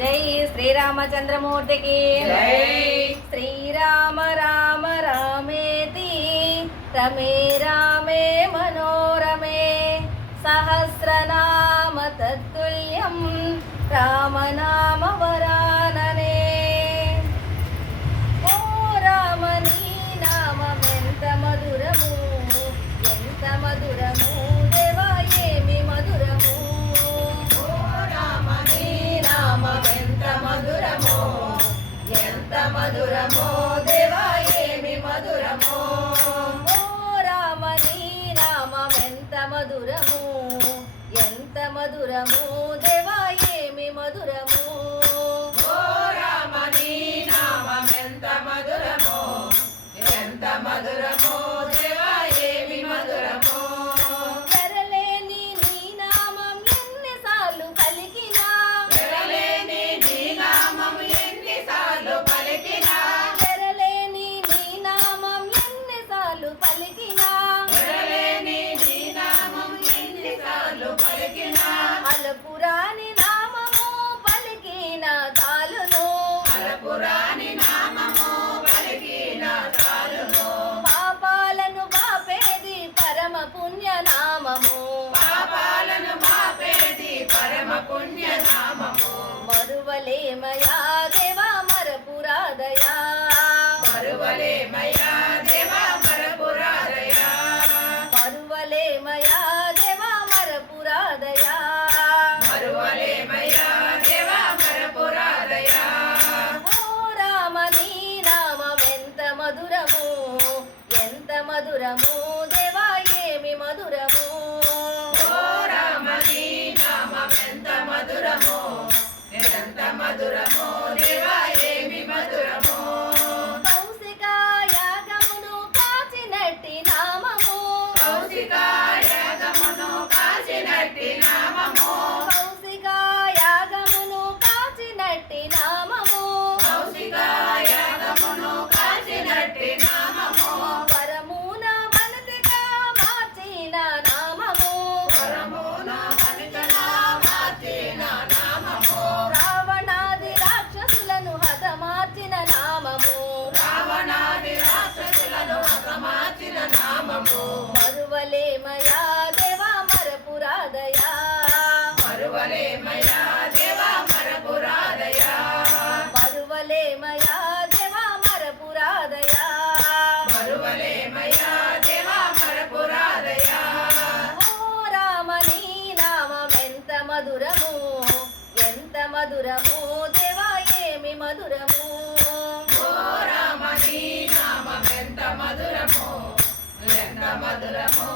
జై శ్రీరామచంద్రమూర్తికి. శ్రీరామ రామ రామేతి. రమే రామే మనోరమే. సహస్రనామ తత్తుల్యం రామనామ వరాననే. ఓ రామ నీ నామమెంత మధురము ఎంత మధురము. మధురమో దేవా ఏమి మధురమో? ఓ రామ నీ నామమెంత మధురము? ఎంత మధురము దేవా ఏమి మధురము? పలికినా. అలపురాని నామము పలికిన చాలును అలపురాని నామము పలికిన చాలును పాపాలను బాపేది పరమ పుణ్య నామము పాపాలను మాపేది పరమ పుణ్య నామము మరువలేమయా? మధురము మరువలేమయా దేవా మరపురాదయా. మరువలేమయా దేవా మరపురాదయా. మరువలేమయా దేవా మరపురాదయా. మరువలేమయా దేవా మరపురాదయా. ఓ రామ నీ నామమెంత మధురము ఎంత మధురము దేవా ఏమి మధురము. ఓ రామ నీ నామమెంత మధురమో ఎంత మధురమో.